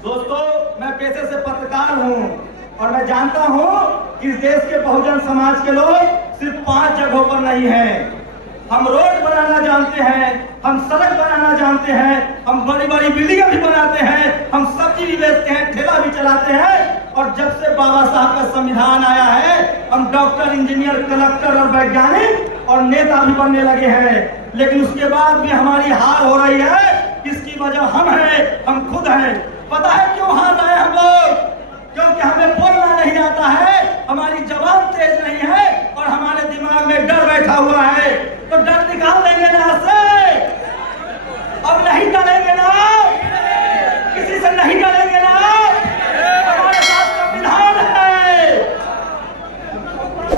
दोस्तों, मैं पेशे से पत्रकार हूँ और मैं जानता हूँ कि इस देश के बहुजन समाज के लोग सिर्फ 5 जगहों पर नहीं हैं। हम रोड बनाना जानते हैं, हम सड़क बनाना जानते हैं, हम बड़ी बड़ी बिल्डिंग भी बनाते हैं, हम सब्जी भी बेचते हैं, ठेला भी चलाते हैं। और जब से बाबा साहब का संविधान आया है, हम डॉक्टर, इंजीनियर, कलेक्टर और वैज्ञानिक और नेता भी बनने लगे हैं। लेकिन उसके बाद भी हमारी हार हो रही है। इसकी वजह हम हैं, हम खुद हैं। पता है क्यों हार रहे हैं हम लोग? क्योंकि हमें बोलना नहीं आता है, हमारी जबान तेज नहीं है और हमारे दिमाग में डर बैठा हुआ है। तो डर निकाल देंगे ना से, अब नहीं डरेंगे ना, किसी से नहीं डरेंगे ना। हमारे साथ संविधान है।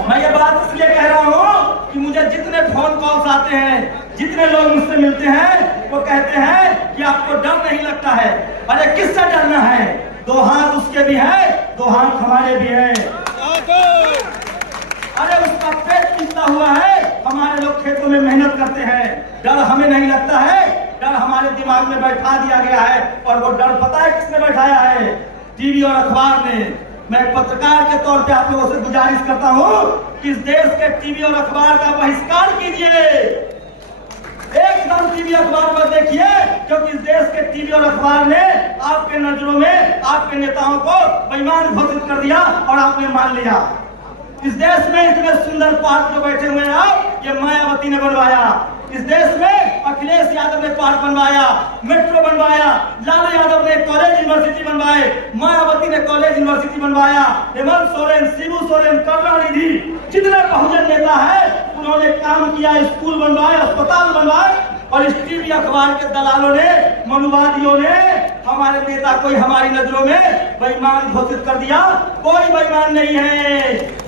मैं ये बात इसलिए कह रहा हूँ कि मुझे जितने फोन कॉल्स आते हैं, जितने लोग मुझसे मिलते हैं, वो कहते हैं कि आपको डर नहीं लगता है। अरे किससे डरना है? 2 हाथ उसके भी है, 2 हाथ हमारे भी है। अरे उसका पेट पीता हुआ है, हमारे लोग खेतों में मेहनत करते हैं। डर हमें नहीं लगता है, डर हमारे दिमाग में बैठा दिया गया है। और वो डर पता है किसने बैठाया है? टीवी और अखबार ने। मैं पत्रकार के तौर पे आप लोगों से गुजारिश करता हूँ कि इस देश के टीवी और अखबार का बहिष्कार कीजिए। एकदम टीवी अखबार पर देखिए, क्योंकि इस देश के टीवी और अखबार ने आपके नजरों में आपके नेताओं को बेईमान घोषित कर दिया और आपने मान लिया। इस देश में इतने सुंदर पार्क जो बैठे हुए हैं आप, ये मायावती ने बनवाया। इस देश में अखिलेश यादव ने पार्क बनवाया, मेट्रो बनवाया, लालू यादव ने कॉलेज यूनिवर्सिटी बनवाए, मायावती ने कॉलेज यूनिवर्सिटी बनवाया, हेमंत सोरेन, शिबू सोरेन, करुणानिधि, जितने बहुजन नेता है उन्होंने काम किया, स्कूल बनवाए, अस्पताल बनवाए। और इस टीवी अखबार के दलालों ने, मनुवादियों ने हमारे नेता को हमारी नजरों में बेईमान घोषित कर दिया। कोई बेईमान नहीं है,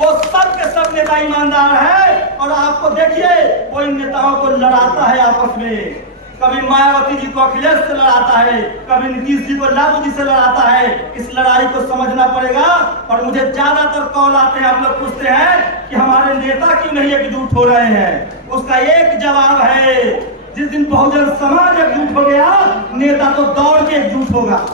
वो सब के सब नेता ईमानदार है। और आपको देखिए, वो इन नेताओं को लड़ाता है आपस में। कभी मायावती जी को अखिलेश से लड़ाता है, कभी नीतीश जी को लालू जी से लड़ाता है। इस लड़ाई को समझना पड़ेगा। और मुझे ज्यादातर कॉल आते हैं, आप लोग पूछते हैं कि हमारे नेता क्यों नहीं एकजुट हो रहे हैं। उसका एक जवाब है, जिस दिन बहुजन समाज एकजुट हो गया, नेता तो दौड़ के एकजुट होगा।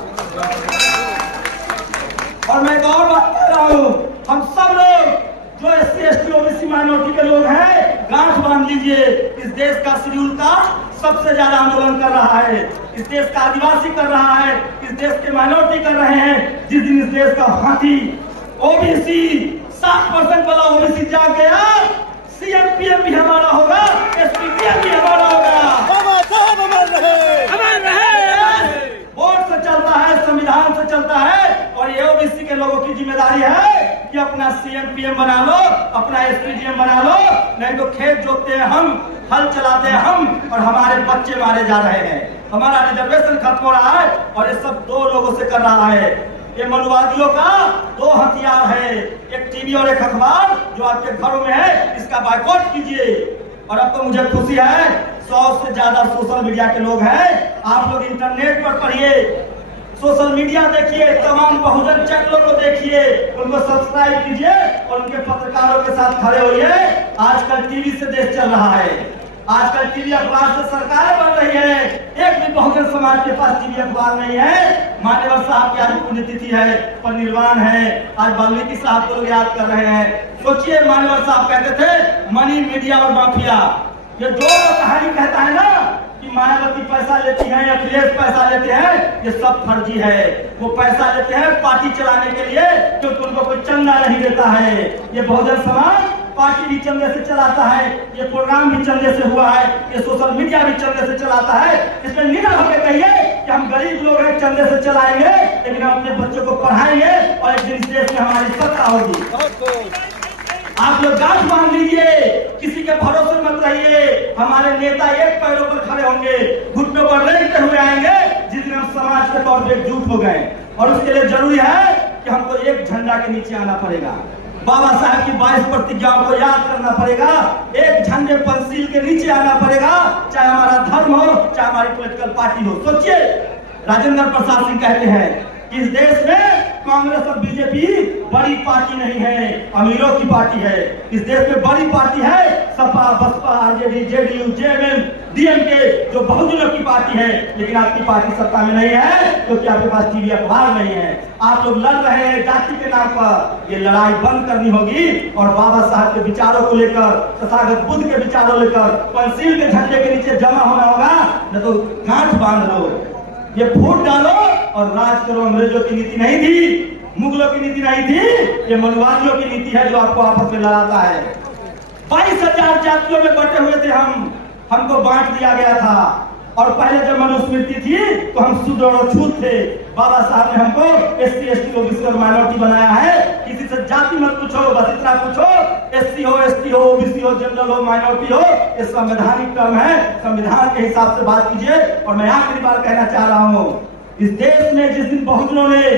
और मैं एक और बात कह रहा हूँ, हम सब लोग जो SC, ST, OBC माइनॉरिटी के लोग हैं, गांठ बांध लीजिए। इस देश का शेड्यूल कास्ट सबसे ज्यादा आंदोलन कर रहा है, इस देश का आदिवासी कर रहा है, इस देश के माइनॉरिटी कर रहे हैं। जिस दिन इस देश का हाथी OBC 60% वाला OBC जाग गया, CM PM भी हमारा होगा, SPPM भी हमारा होगा। वोट से चलता है, संविधान से चलता है। और ये OBC के लोगों की जिम्मेदारी है कि अपना CM PM बना लो, अपना SPDM बना लो। नहीं तो खेत जोतते हैं हम, हल चलाते हैं हम, और हमारे बच्चे मारे जा रहे हैं। हमारा रिजर्वेशन खत्म हो रहा है और ये सब 2 लोगों से कर रहा है। ये मनुवादियों का 2 हथियार है, एक टीवी और एक अखबार जो आपके घरों में है। इसका बायकॉट कीजिए। और अब तो मुझे खुशी है, 100 से ज्यादा सोशल मीडिया के लोग हैं। आप लोग इंटरनेट पर पढ़िए, सोशल मीडिया देखिए, तमाम बहुजन चैनलों को देखिए, उनको सब्सक्राइब कीजिए और उनके पत्रकारों के साथ खड़े होइए। आजकल टीवी से देश चल रहा है, आजकल टीवी अखबार से सरकार बन रही है। एक भी बहुजन समाज के पास टीवी अखबार नहीं है। मान्यवर साहब की आज पुण्यतिथि है, परिनिर्वाण है, आज वाल्मीकि साहब को लोग याद कर रहे हैं। सोचिए, मान्यवर साहब कहते थे मनी, मीडिया और माफिया। ये जो कहानी कहता है ना कि मायावती पैसा लेती है, अखिलेश पैसा लेते हैं, ये सब फर्जी है। वो पैसा लेते हैं पार्टी चलाने के लिए, क्योंकि उनको कोई चंदा नहीं देता है। ये बहुजन समाज पार्टी भी चंदे से चलाता है, ये प्रोग्राम भी चंदे से हुआ है, ये सोशल मीडिया भी चंदे से चलाता है। इसमें निडर होकर कहिए कि हम गरीब लोग हैं, चंदे से चलाएंगे, लेकिन हम अपने बच्चों को पढ़ाएंगे और एक दिन इस देश में हमारी सत्ता होगी। आप लोग गांठ बांध लीजिए, किसी के भरोसे मत रहिए। हमारे नेता एक पैरों पर खड़े होंगे, घुटनों पर लेटते हुए आएंगे जिस दिन हम समाज के तौर पर एकजुट हो गए। और उसके लिए जरूरी है कि हमको एक झंडा के नीचे आना पड़ेगा। बाबा साहब की 22 प्रतिज्ञाओं को याद करना पड़ेगा। एक झंडे पंसील के नीचे आना पड़ेगा, चाहे हमारा धर्म हो, चाहे हमारी पॉलिटिकल पार्टी हो। सोचिए, राजेंद्र प्रसाद सिंह कहते हैं कि इस देश में कांग्रेस और बीजेपी बड़ी पार्टी नहीं है, अमीरों की पार्टी है। इस देश में बड़ी पार्टी है सपा, बसपा, आरजेडी, जेडीयू, जेएमएम, डीएमके, जो बहुजनों की पार्टी है। लेकिन आपकी पार्टी सत्ता में नहीं है क्योंकि आपके पास टीवी अखबार नहीं है। आप लोग लड़ रहे हैं जाति के नाम पर। ये लड़ाई बंद करनी होगी और बाबा साहब के विचारों को लेकर, तथागत बुद्ध के विचारों लेकर पंचशील के झंडे के नीचे जमा होना होगा। न तो गांठ बांध लो, ये फूट डालो और राज करो। अंग्रेजों की नीति नहीं थी, मुगलों की नीति नहीं थी, ये मनुवादियों की नीति है जो आपको आपस में लड़ाता है। 22,000 जातियों में बटे हुए थे हमको बांट दिया गया था। और पहले जब मनुस्मृति थी तो हम शुद्ध और अछूत थे। बाबा साहब ने हमको एससी, एसटी, ओबीसी और माइनॉरिटी बनाया है। किसी से जाति मत पूछो, बस इतना पूछो एससी हो, एसटी हो, ओबीसी हो, जनरल हो, माइनॉरिटी हो। ये संवैधानिक टर्म है, संविधान के हिसाब से बात कीजिए। और मैं आखिरी बार कहना चाह रहा हूँ, इस देश में जिस दिन बहुजनों ने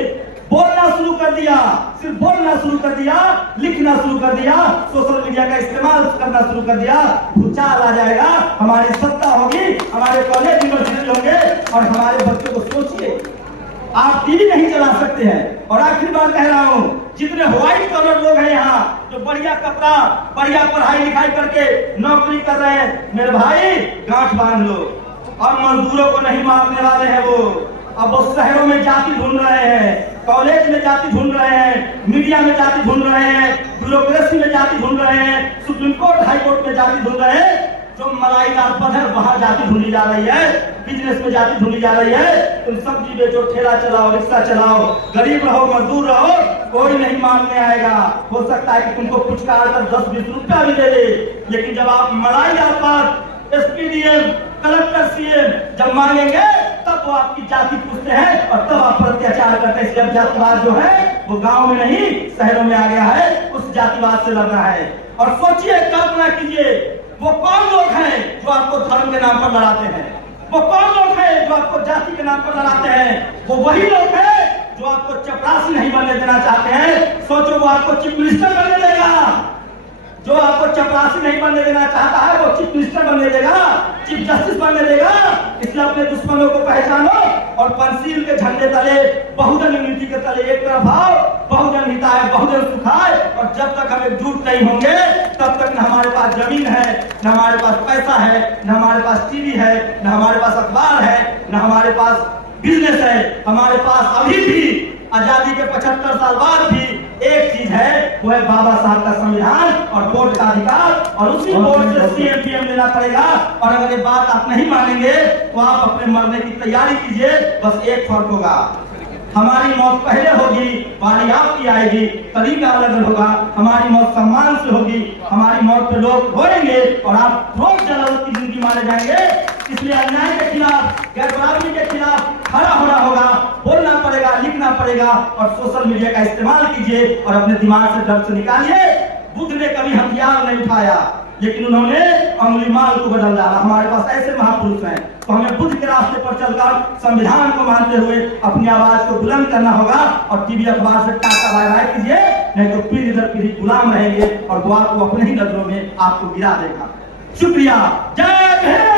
बोलना शुरू कर दिया, सिर्फ बोलना शुरू कर दिया, लिखना शुरू कर दिया, सोशल मीडिया का इस्तेमाल करना शुरू कर दिया, भूचाल आ जाएगा। हमारी सत्ता होगी, हमारे कॉलेज यूनिवर्सिटी होंगे और हमारे बच्चों को सोचिए, आप टीवी नहीं चला सकते हैं। और आखिरी बार कह रहा हूँ, जितने व्हाइट कलर लोग हैं यहाँ जो बढ़िया कपड़ा, बढ़िया पढ़ाई लिखाई करके नौकरी कर रहे हैं, मेरे भाई गांठ बांध लो। अब मजदूरों को नहीं मारने वाले हैं वो। अब वो शहरों में जाति ढूंढ रहे हैं, कॉलेज में जाति ढूंढ रहे हैं, मीडिया में जाति ढूंढ रहे हैं, ब्यूरोक्रेसी में जाति ढूंढ रहे हैं, सुप्रीम कोर्ट, हाई कोर्ट में जाति ढूंढ रहे हैं। जो मलाईदार पद है वहां जाति ढूंढी जा रही है, बिजनेस में जाति ढूंढी जा रही है। तुम सब्जी बेचो, ठेला चलाओ, रिक्शा चलाओ, गरीब रहो, मजदूर रहो, कोई नहीं मानने आएगा। हो सकता है कि तुमको पुचकार कर 10-20 रुपया भी दे दे, लेकिन जब आप मलाईदार पद, एसपीडीएम, कलेक्टर, सीएम जब मांगेंगे तब वो आपकी जाति पूछते हैं और तब आप पर अत्याचार करते हैं। इसलिए जातिवाद जो है वो गांव में नहीं शहरों में आ गया है। उस जातिवाद से लड़ना है। और सोचिए, कल्पना कीजिए, वो कौन लोग हैं जो आपको धर्म के नाम पर लड़ाते हैं? वो कौन लोग हैं जो आपको जाति के नाम पर लड़ाते हैं? वो वही लोग हैं जो आपको चपरासी नहीं बनने देना चाहते हैं। सोचो, वो आपको चीफ मिनिस्टर बनने देगा? जो आपको चपरासी नहीं बनने देना चाहता है वो चीफ मिनिस्टर बनने देगा, चीफ जस्टिस बनने देगा। इसलिए अपने दुश्मनों को पहचानो और पंचशील के झंडे तले, बहुजन यूनिटी के तले एक तरफ आओ। बहुजन हिताय, बहुजन सुखाय। और जब तक हम एकजुट नहीं होंगे तब तक न हमारे पास जमीन है, न हमारे पास पैसा है, न हमारे पास टीवी है, न हमारे पास अखबार है, न हमारे पास बिजनेस है। हमारे पास अभी भी आजादी के 75 साल बाद भी एक चीज है, वो है बाबा साहब का संविधान और वोट का अधिकार। और उसी वोट से सीएम पीएम लेना पड़ेगा। और अगर ये बात आप नहीं मानेंगे तो आप अपने मरने की तैयारी कीजिए। बस एक फर्क होगा, हमारी मौत पहले होगी, बारी आपकी आएगी, तरीका अलग होगा। हमारी मौत सम्मान से होगी, हमारी मौत पे लोग रोएंगे और आप रोज जलावत की जिंदगी मारे जाएंगे। इसलिए अन्याय के खिलाफ, गैर बराबरी के खिलाफ खड़ा होना होगा, बोलना पड़ेगा, लिखना पड़ेगा। और सोशल मीडिया का इस्तेमाल कीजिए और अपने दिमाग से डर से निकालिए। बुद्ध ने कभी हथियार नहीं उठाया, लेकिन उन्होंने अंगुलीमाल को बदल डाला। हमारे पास ऐसे महापुरुष हैं, तो हमें बुद्ध के रास्ते पर चलकर संविधान को मानते हुए अपनी आवाज को बुलंद करना होगा। और टीवी अखबार से टाटा बाय बाय कीजिए, नहीं तो पीढ़ी दर पीढ़ी गुलाम रहेंगे और वो आपको अपने ही नजरों में आपको गिरा देगा। शुक्रिया। जय हिंद।